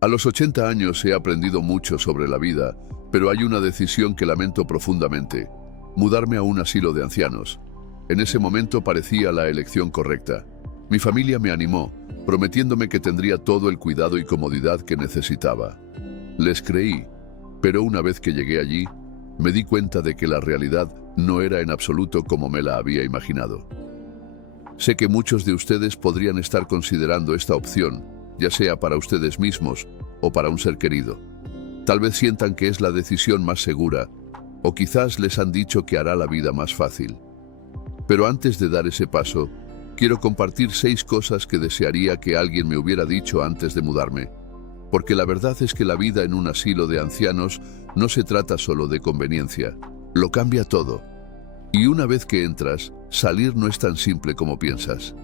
A los 80 años he aprendido mucho sobre la vida, pero hay una decisión que lamento profundamente: mudarme a un asilo de ancianos. En ese momento parecía la elección correcta. Mi familia me animó, prometiéndome que tendría todo el cuidado y comodidad que necesitaba. Les creí, pero una vez que llegué allí, me di cuenta de que la realidad no era en absoluto como me la había imaginado. Sé que muchos de ustedes podrían estar considerando esta opción, ya sea para ustedes mismos o para un ser querido. Tal vez sientan que es la decisión más segura, o quizás les han dicho que hará la vida más fácil. Pero antes de dar ese paso, quiero compartir 6 cosas que desearía que alguien me hubiera dicho antes de mudarme. Porque la verdad es que la vida en un asilo de ancianos no se trata solo de conveniencia, lo cambia todo. Y una vez que entras, salir no es tan simple como piensas.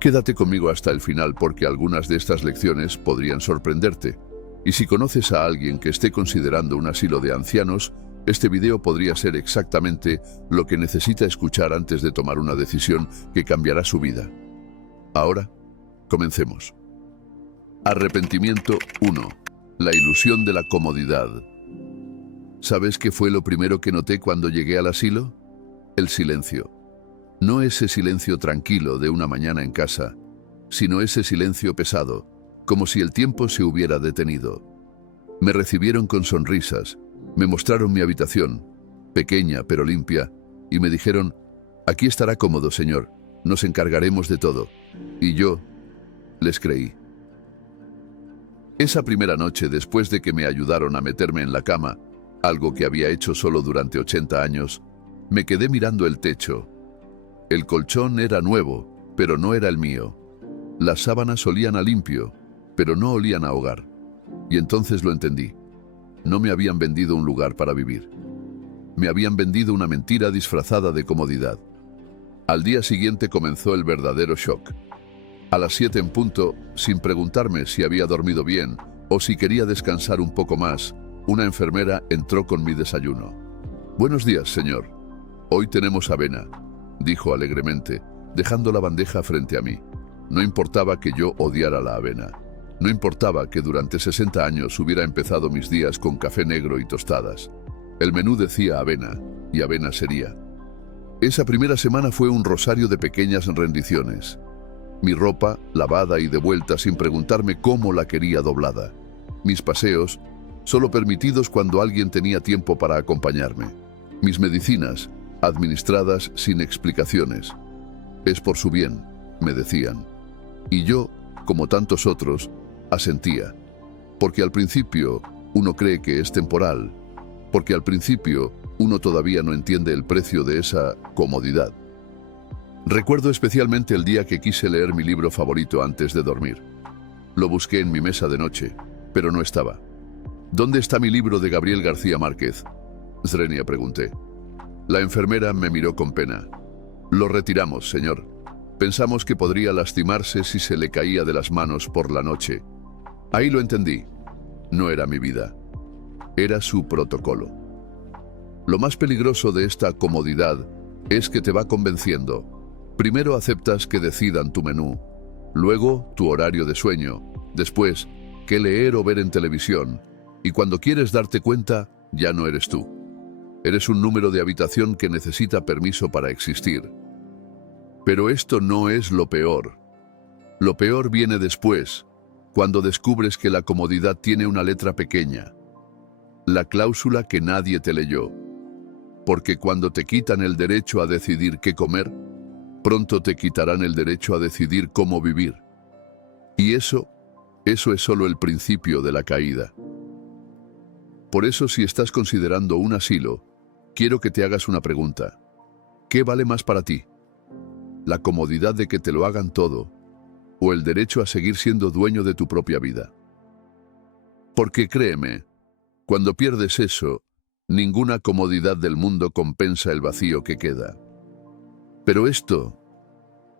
Quédate conmigo hasta el final porque algunas de estas lecciones podrían sorprenderte. Y si conoces a alguien que esté considerando un asilo de ancianos, este video podría ser exactamente lo que necesita escuchar antes de tomar una decisión que cambiará su vida. Ahora, comencemos. Arrepentimiento 1. La ilusión de la comodidad. ¿Sabes qué fue lo primero que noté cuando llegué al asilo? El silencio. No ese silencio tranquilo de una mañana en casa, sino ese silencio pesado, como si el tiempo se hubiera detenido. Me recibieron con sonrisas, me mostraron mi habitación, pequeña pero limpia, y me dijeron: «Aquí estará cómodo, señor, nos encargaremos de todo». Y yo les creí. Esa primera noche, después de que me ayudaron a meterme en la cama, algo que había hecho solo durante 80 años, me quedé mirando el techo. El colchón era nuevo, pero no era el mío. Las sábanas olían a limpio, pero no olían a hogar. Y entonces lo entendí. No me habían vendido un lugar para vivir. Me habían vendido una mentira disfrazada de comodidad. Al día siguiente comenzó el verdadero shock. A las 7 en punto, sin preguntarme si había dormido bien o si quería descansar un poco más, una enfermera entró con mi desayuno. «Buenos días, señor. Hoy tenemos avena», dijo alegremente, dejando la bandeja frente a mí. No importaba que yo odiara la avena. No importaba que durante 60 años hubiera empezado mis días con café negro y tostadas. El menú decía avena, y avena sería. Esa primera semana fue un rosario de pequeñas rendiciones. Mi ropa, lavada y devuelta sin preguntarme cómo la quería doblada. Mis paseos, solo permitidos cuando alguien tenía tiempo para acompañarme. Mis medicinas, administradas sin explicaciones. «Es por su bien», me decían. Y yo, como tantos otros, asentía. Porque al principio uno cree que es temporal. Porque al principio uno todavía no entiende el precio de esa comodidad. Recuerdo especialmente el día que quise leer mi libro favorito antes de dormir. Lo busqué en mi mesa de noche, pero no estaba. «¿Dónde está mi libro de Gabriel García Márquez?», Zrenia pregunté. La enfermera me miró con pena. «Lo retiramos, señor. Pensamos que podría lastimarse si se le caía de las manos por la noche». Ahí lo entendí. No era mi vida. Era su protocolo. Lo más peligroso de esta comodidad es que te va convenciendo. Primero aceptas que decidan tu menú, luego tu horario de sueño, después qué leer o ver en televisión, y cuando quieres darte cuenta, ya no eres tú. Eres un número de habitación que necesita permiso para existir. Pero esto no es lo peor. Lo peor viene después, cuando descubres que la comodidad tiene una letra pequeña. La cláusula que nadie te leyó. Porque cuando te quitan el derecho a decidir qué comer, pronto te quitarán el derecho a decidir cómo vivir. Y eso es solo el principio de la caída. Por eso, si estás considerando un asilo, quiero que te hagas una pregunta. ¿Qué vale más para ti? ¿La comodidad de que te lo hagan todo o el derecho a seguir siendo dueño de tu propia vida? Porque créeme, cuando pierdes eso, ninguna comodidad del mundo compensa el vacío que queda. Pero esto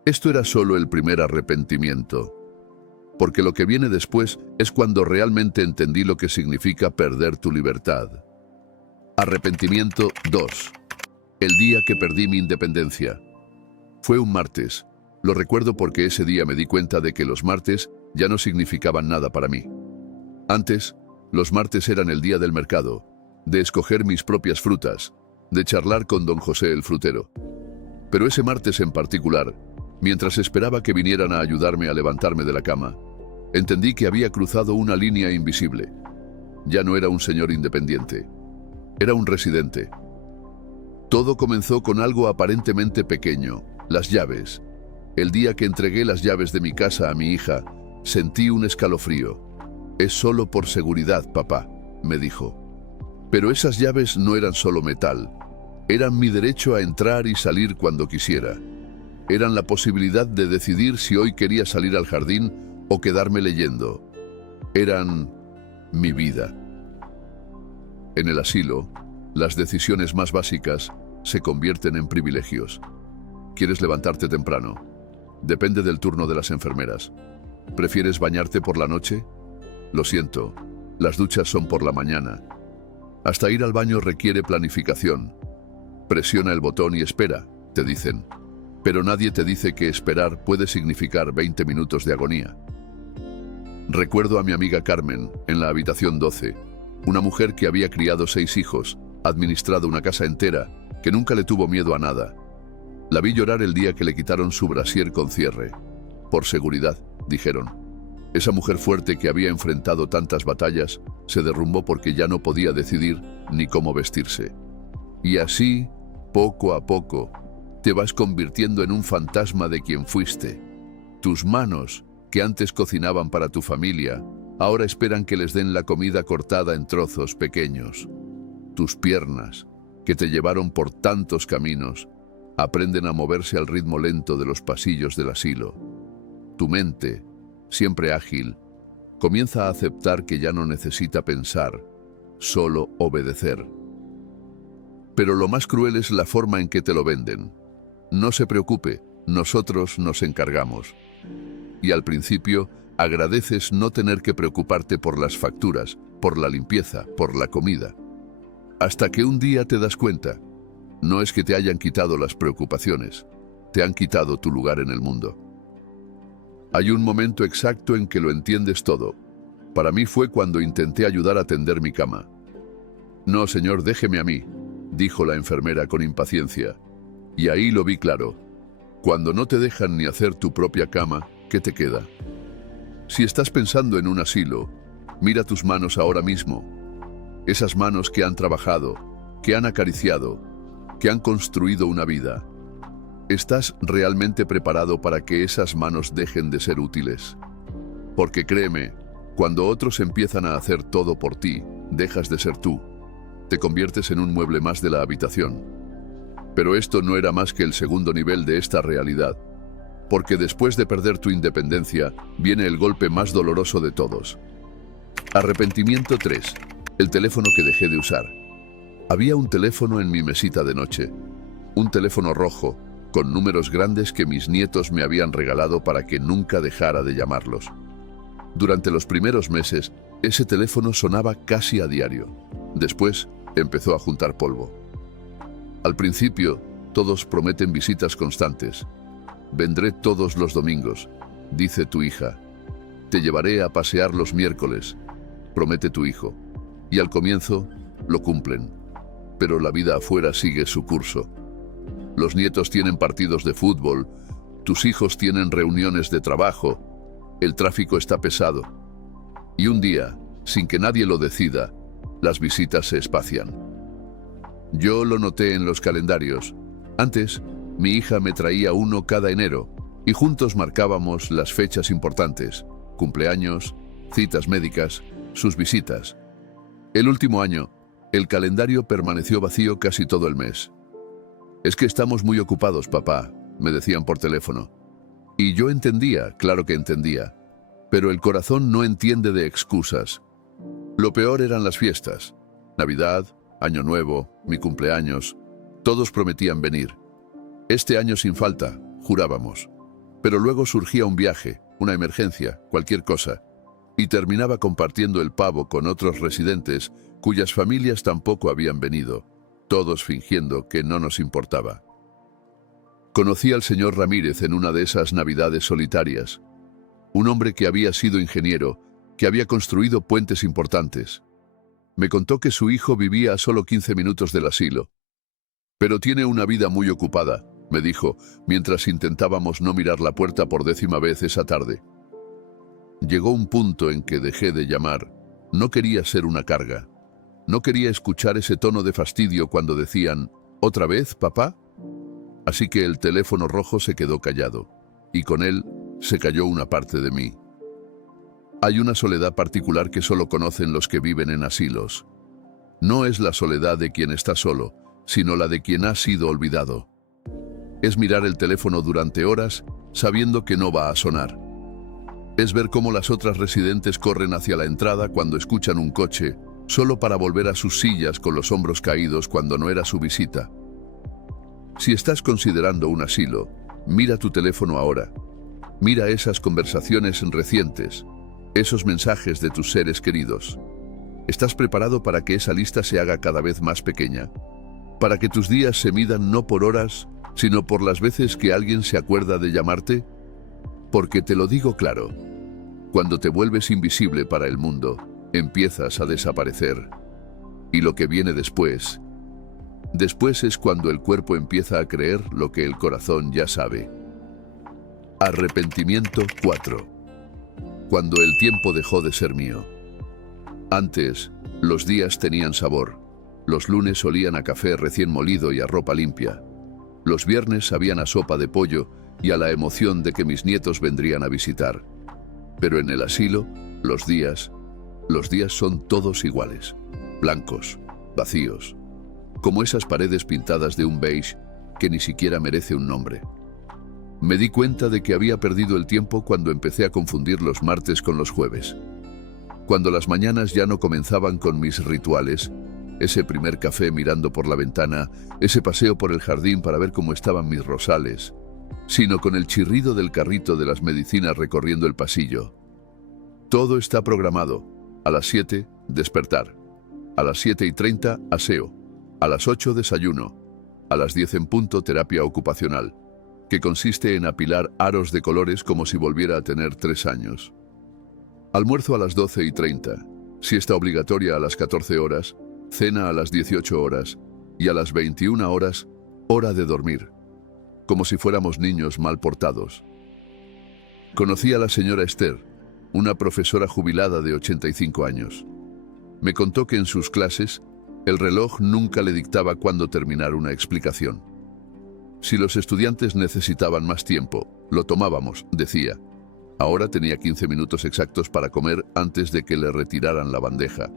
era solo el primer arrepentimiento, porque lo que viene después es cuando realmente entendí lo que significa perder tu libertad. Arrepentimiento 2. El día que perdí mi independencia. Fue un martes. Lo recuerdo porque ese día me di cuenta de que los martes ya no significaban nada para mí. Antes, los martes eran el día del mercado, de escoger mis propias frutas, de charlar con don José el frutero. Pero ese martes en particular, mientras esperaba que vinieran a ayudarme a levantarme de la cama, entendí que había cruzado una línea invisible. Ya no era un señor independiente, era un residente. Todo comenzó con algo aparentemente pequeño, las llaves. El día que entregué las llaves de mi casa a mi hija, sentí un escalofrío. «Es solo por seguridad, papá», me dijo. Pero esas llaves no eran solo metal. Eran mi derecho a entrar y salir cuando quisiera. Eran la posibilidad de decidir si hoy quería salir al jardín o quedarme leyendo. Eran mi vida. En el asilo, las decisiones más básicas se convierten en privilegios. ¿Quieres levantarte temprano? Depende del turno de las enfermeras. ¿Prefieres bañarte por la noche? Lo siento, las duchas son por la mañana. Hasta ir al baño requiere planificación. Presiona el botón y espera, te dicen. Pero nadie te dice que esperar puede significar 20 minutos de agonía. Recuerdo a mi amiga Carmen, en la habitación 12, una mujer que había criado 6 hijos, administrado una casa entera, que nunca le tuvo miedo a nada. La vi llorar el día que le quitaron su brasier con cierre. Por seguridad, dijeron. Esa mujer fuerte que había enfrentado tantas batallas se derrumbó porque ya no podía decidir ni cómo vestirse. Y así, poco a poco, te vas convirtiendo en un fantasma de quien fuiste. Tus manos, que antes cocinaban para tu familia, ahora esperan que les den la comida cortada en trozos pequeños. Tus piernas, que te llevaron por tantos caminos, aprenden a moverse al ritmo lento de los pasillos del asilo. Tu mente, siempre ágil, comienza a aceptar que ya no necesita pensar, solo obedecer. Pero lo más cruel es la forma en que te lo venden. No se preocupe, nosotros nos encargamos. Y al principio, agradeces no tener que preocuparte por las facturas, por la limpieza, por la comida. Hasta que un día te das cuenta, no es que te hayan quitado las preocupaciones, te han quitado tu lugar en el mundo. Hay un momento exacto en que lo entiendes todo. Para mí fue cuando intenté ayudar a tender mi cama. «No, señor, déjeme a mí», dijo la enfermera con impaciencia. Y ahí lo vi claro. Cuando no te dejan ni hacer tu propia cama, ¿qué te queda? Si estás pensando en un asilo, mira tus manos ahora mismo. Esas manos que han trabajado, que han acariciado, que han construido una vida. ¿Estás realmente preparado para que esas manos dejen de ser útiles? Porque créeme, cuando otros empiezan a hacer todo por ti, dejas de ser tú. Te conviertes en un mueble más de la habitación. Pero esto no era más que el segundo nivel de esta realidad. Porque después de perder tu independencia, viene el golpe más doloroso de todos. Arrepentimiento 3. El teléfono que dejé de usar. Había un teléfono en mi mesita de noche. Un teléfono rojo, con números grandes que mis nietos me habían regalado para que nunca dejara de llamarlos. Durante los primeros meses, ese teléfono sonaba casi a diario. Después, empezó a juntar polvo. Al principio, todos prometen visitas constantes. «Vendré todos los domingos», dice tu hija. «Te llevaré a pasear los miércoles», promete tu hijo. Y al comienzo, lo cumplen. Pero la vida afuera sigue su curso. Los nietos tienen partidos de fútbol, tus hijos tienen reuniones de trabajo, el tráfico está pesado. Y un día, sin que nadie lo decida, las visitas se espacian. Yo lo noté en los calendarios. Antes, mi hija me traía uno cada enero y juntos marcábamos las fechas importantes, cumpleaños, citas médicas, sus visitas. El último año, el calendario permaneció vacío casi todo el mes. Es que estamos muy ocupados, papá, me decían por teléfono. Y yo entendía, claro que entendía. Pero el corazón no entiende de excusas. Lo peor eran las fiestas. Navidad, Año Nuevo, mi cumpleaños. Todos prometían venir. Este año sin falta, jurábamos. Pero luego surgía un viaje, una emergencia, cualquier cosa. Y terminaba compartiendo el pavo con otros residentes cuyas familias tampoco habían venido, todos fingiendo que no nos importaba. Conocí al señor Ramírez en una de esas navidades solitarias. Un hombre que había sido ingeniero, que había construido puentes importantes. Me contó que su hijo vivía a solo 15 minutos del asilo. Pero tiene una vida muy ocupada, me dijo, mientras intentábamos no mirar la puerta por 10ª vez esa tarde. Llegó un punto en que dejé de llamar. No quería ser una carga. No quería escuchar ese tono de fastidio cuando decían, ¿otra vez, papá? Así que el teléfono rojo se quedó callado, y con él se cayó una parte de mí. Hay una soledad particular que solo conocen los que viven en asilos. No es la soledad de quien está solo, sino la de quien ha sido olvidado. Es mirar el teléfono durante horas, sabiendo que no va a sonar. Es ver cómo las otras residentes corren hacia la entrada cuando escuchan un coche, solo para volver a sus sillas con los hombros caídos cuando no era su visita. Si estás considerando un asilo, mira tu teléfono ahora. Mira esas conversaciones recientes, esos mensajes de tus seres queridos. ¿Estás preparado para que esa lista se haga cada vez más pequeña? ¿Para que tus días se midan no por horas, sino por las veces que alguien se acuerda de llamarte? Porque te lo digo claro, cuando te vuelves invisible para el mundo, empiezas a desaparecer. Y lo que viene después es cuando el cuerpo empieza a creer lo que el corazón ya sabe. Arrepentimiento 4. Cuando el tiempo dejó de ser mío. Antes, los días tenían sabor. Los lunes olían a café recién molido y a ropa limpia. Los viernes sabían a sopa de pollo y a la emoción de que mis nietos vendrían a visitar. Pero en el asilo, los días son todos iguales. Blancos, vacíos. Como esas paredes pintadas de un beige que ni siquiera merece un nombre. Me di cuenta de que había perdido el tiempo cuando empecé a confundir los martes con los jueves. Cuando las mañanas ya no comenzaban con mis rituales, ese primer café mirando por la ventana, ese paseo por el jardín para ver cómo estaban mis rosales, sino con el chirrido del carrito de las medicinas recorriendo el pasillo. Todo está programado. A las 7, despertar. A las 7:30, aseo. A las 8, desayuno. A las 10 en punto, terapia ocupacional, que consiste en apilar aros de colores como si volviera a tener 3 años. Almuerzo a las 12:30, siesta obligatoria a las 14 horas, cena a las 18 horas y a las 21 horas, hora de dormir, como si fuéramos niños mal portados. Conocí a la señora Esther, una profesora jubilada de 85 años. Me contó que en sus clases el reloj nunca le dictaba cuándo terminar una explicación. Si los estudiantes necesitaban más tiempo, lo tomábamos, decía. Ahora tenía 15 minutos exactos para comer antes de que le retiraran la bandeja.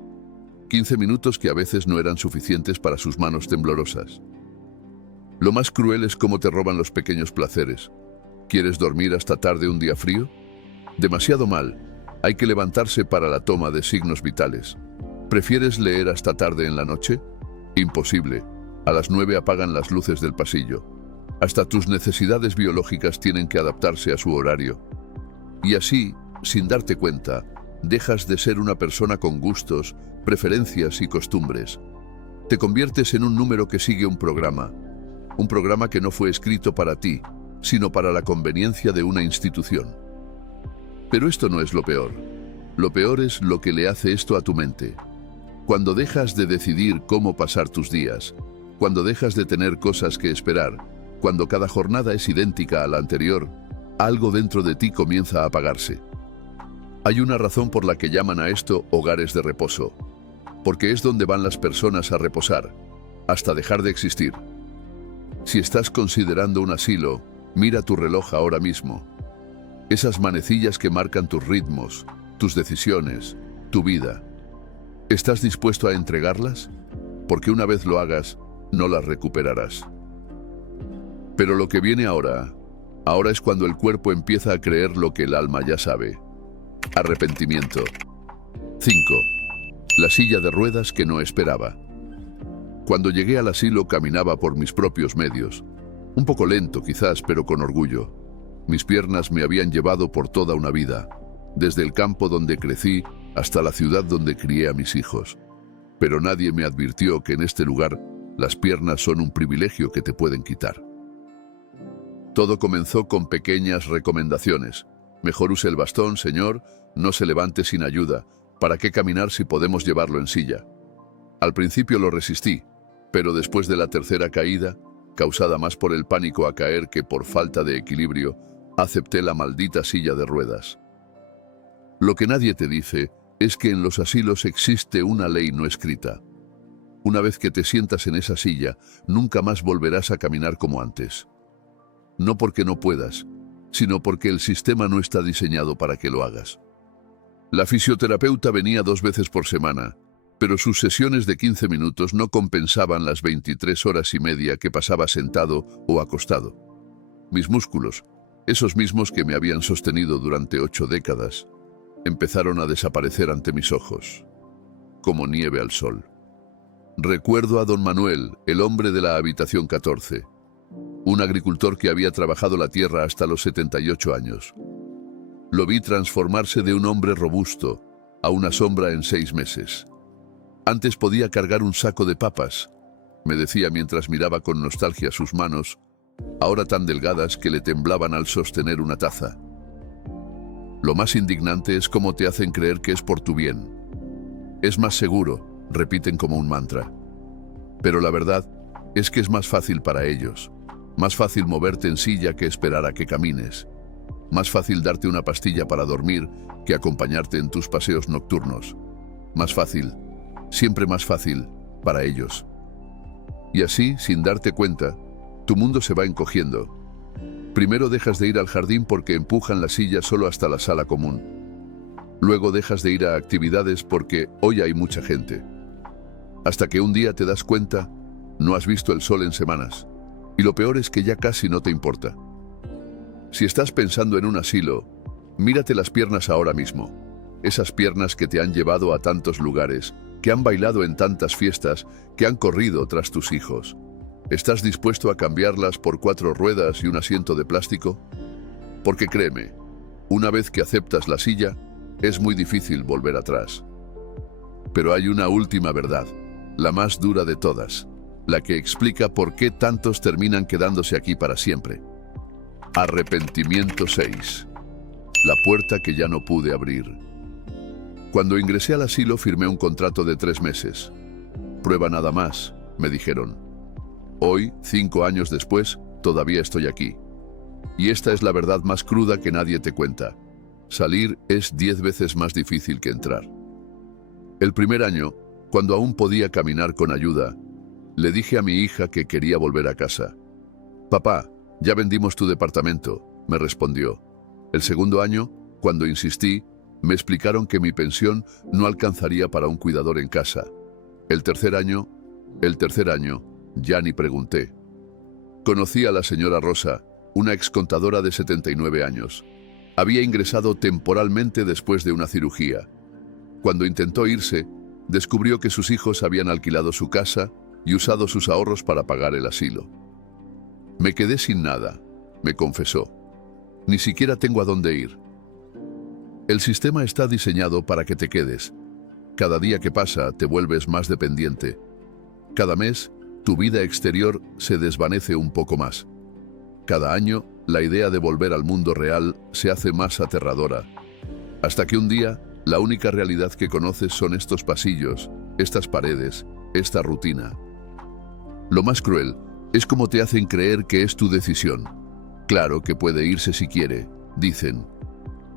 15 minutos que a veces no eran suficientes para sus manos temblorosas. Lo más cruel es cómo te roban los pequeños placeres. ¿Quieres dormir hasta tarde un día frío? Demasiado mal. Hay que levantarse para la toma de signos vitales. ¿Prefieres leer hasta tarde en la noche? Imposible. A las 9 apagan las luces del pasillo. Hasta tus necesidades biológicas tienen que adaptarse a su horario. Y así, sin darte cuenta, dejas de ser una persona con gustos, preferencias y costumbres. Te conviertes en un número que sigue un programa que no fue escrito para ti, sino para la conveniencia de una institución. Pero esto no es lo peor. Lo peor es lo que le hace esto a tu mente. Cuando dejas de decidir cómo pasar tus días, cuando dejas de tener cosas que esperar, cuando cada jornada es idéntica a la anterior, algo dentro de ti comienza a apagarse. Hay una razón por la que llaman a esto hogares de reposo, porque es donde van las personas a reposar, hasta dejar de existir. Si estás considerando un asilo, mira tu reloj ahora mismo. Esas manecillas que marcan tus ritmos, tus decisiones, tu vida. ¿Estás dispuesto a entregarlas? Porque una vez lo hagas, no las recuperarás. Pero lo que viene ahora es cuando el cuerpo empieza a creer lo que el alma ya sabe. Arrepentimiento. 5. La silla de ruedas que no esperaba. Cuando llegué al asilo caminaba por mis propios medios. Un poco lento quizás, pero con orgullo. Mis piernas me habían llevado por toda una vida, desde el campo donde crecí hasta la ciudad donde crié a mis hijos. Pero nadie me advirtió que en este lugar las piernas son un privilegio que te pueden quitar. Todo comenzó con pequeñas recomendaciones. Mejor use el bastón, señor, no se levante sin ayuda. ¿Para qué caminar si podemos llevarlo en silla? Al principio lo resistí, pero después de la tercera caída, causada más por el pánico a caer que por falta de equilibrio, acepté la maldita silla de ruedas. Lo que nadie te dice es que en los asilos existe una ley no escrita. Una vez que te sientas en esa silla, nunca más volverás a caminar como antes. No porque no puedas, sino porque el sistema no está diseñado para que lo hagas. La fisioterapeuta venía 2 veces por semana, pero sus sesiones de 15 minutos no compensaban las 23 horas y media que pasaba sentado o acostado. Mis músculos, esos mismos que me habían sostenido durante 8 décadas, empezaron a desaparecer ante mis ojos, como nieve al sol. Recuerdo a don Manuel, el hombre de la habitación 14, un agricultor que había trabajado la tierra hasta los 78 años. Lo vi transformarse de un hombre robusto a una sombra en 6 meses. Antes podía cargar un saco de papas, me decía mientras miraba con nostalgia sus manos, ahora tan delgadas que le temblaban al sostener una taza. Lo más indignante es cómo te hacen creer que es por tu bien. Es más seguro, repiten como un mantra. Pero la verdad es que es más fácil para ellos. Más fácil moverte en silla que esperar a que camines. Más fácil darte una pastilla para dormir que acompañarte en tus paseos nocturnos. Más fácil, siempre más fácil, para ellos. Y así, sin darte cuenta, tu mundo se va encogiendo. Primero dejas de ir al jardín porque empujan la silla solo hasta la sala común. Luego dejas de ir a actividades porque hoy hay mucha gente. Hasta que un día te das cuenta, no has visto el sol en semanas. Y lo peor es que ya casi no te importa. Si estás pensando en un asilo, mírate las piernas ahora mismo. Esas piernas que te han llevado a tantos lugares, que han bailado en tantas fiestas, que han corrido tras tus hijos. ¿Estás dispuesto a cambiarlas por 4 ruedas y un asiento de plástico? Porque créeme, una vez que aceptas la silla, es muy difícil volver atrás. Pero hay una última verdad, la más dura de todas, la que explica por qué tantos terminan quedándose aquí para siempre. Arrepentimiento 6. La puerta que ya no pude abrir. Cuando ingresé al asilo firmé un contrato de 3 meses. Prueba nada más, me dijeron. Hoy, 5 años después, todavía estoy aquí. Y esta es la verdad más cruda que nadie te cuenta. Salir es 10 veces más difícil que entrar. El primer año, cuando aún podía caminar con ayuda, le dije a mi hija que quería volver a casa. Papá, ya vendimos tu departamento, me respondió. El segundo año, cuando insistí, me explicaron que mi pensión no alcanzaría para un cuidador en casa. El tercer año, ya ni pregunté. Conocí a la señora Rosa, una excontadora de 79 años. Había ingresado temporalmente después de una cirugía. Cuando intentó irse, descubrió que sus hijos habían alquilado su casa y usado sus ahorros para pagar el asilo. Me quedé sin nada, me confesó. Ni siquiera tengo a dónde ir. El sistema está diseñado para que te quedes. Cada día que pasa te vuelves más dependiente. Cada mes, tu vida exterior se desvanece un poco más. Cada año, la idea de volver al mundo real se hace más aterradora. Hasta que un día, la única realidad que conoces son estos pasillos, estas paredes, esta rutina. Lo más cruel es cómo te hacen creer que es tu decisión. Claro que puede irse si quiere, dicen.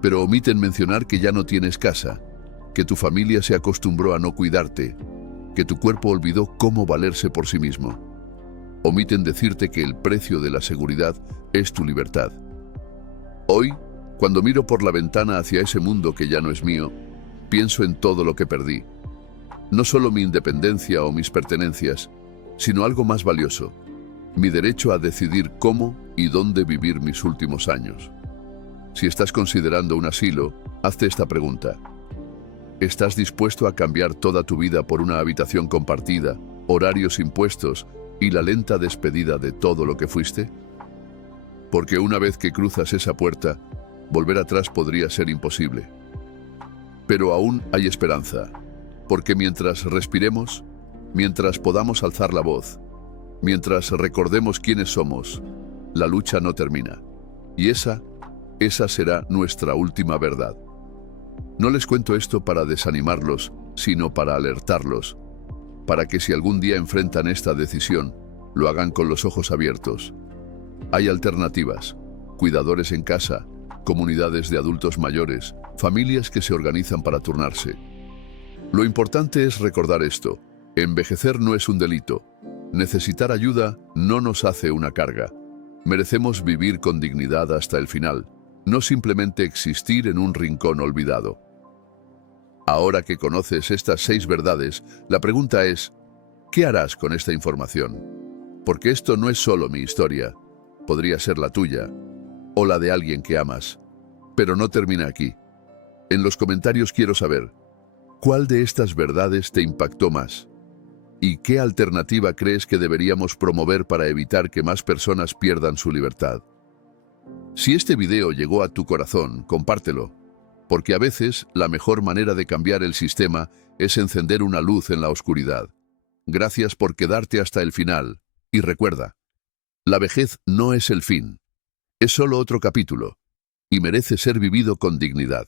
Pero omiten mencionar que ya no tienes casa, que tu familia se acostumbró a no cuidarte, que tu cuerpo olvidó cómo valerse por sí mismo. Omiten decirte que el precio de la seguridad es tu libertad. Hoy, cuando miro por la ventana hacia ese mundo que ya no es mío, pienso en todo lo que perdí. No solo mi independencia o mis pertenencias, sino algo más valioso. mi derecho a decidir cómo y dónde vivir mis últimos años. Si estás considerando un asilo, hazte esta pregunta. ¿Estás dispuesto a cambiar toda tu vida por una habitación compartida, horarios impuestos y la lenta despedida de todo lo que fuiste? Porque una vez que cruzas esa puerta, volver atrás podría ser imposible. Pero aún hay esperanza, porque mientras respiremos, mientras podamos alzar la voz, mientras recordemos quiénes somos, la lucha no termina. Y esa será nuestra última verdad. No les cuento esto para desanimarlos, sino para alertarlos, para que si algún día enfrentan esta decisión, lo hagan con los ojos abiertos. Hay alternativas, cuidadores en casa, comunidades de adultos mayores, familias que se organizan para turnarse. Lo importante es recordar esto: envejecer no es un delito. Necesitar ayuda no nos hace una carga. Merecemos vivir con dignidad hasta el final, no simplemente existir en un rincón olvidado. Ahora que conoces estas 6 verdades, la pregunta es, ¿qué harás con esta información? Porque esto no es solo mi historia, podría ser la tuya, o la de alguien que amas. Pero no termina aquí. En los comentarios quiero saber, ¿cuál de estas verdades te impactó más? ¿Y qué alternativa crees que deberíamos promover para evitar que más personas pierdan su libertad? Si este video llegó a tu corazón, compártelo, porque a veces la mejor manera de cambiar el sistema es encender una luz en la oscuridad. Gracias por quedarte hasta el final, y recuerda, la vejez no es el fin, es solo otro capítulo, y merece ser vivido con dignidad.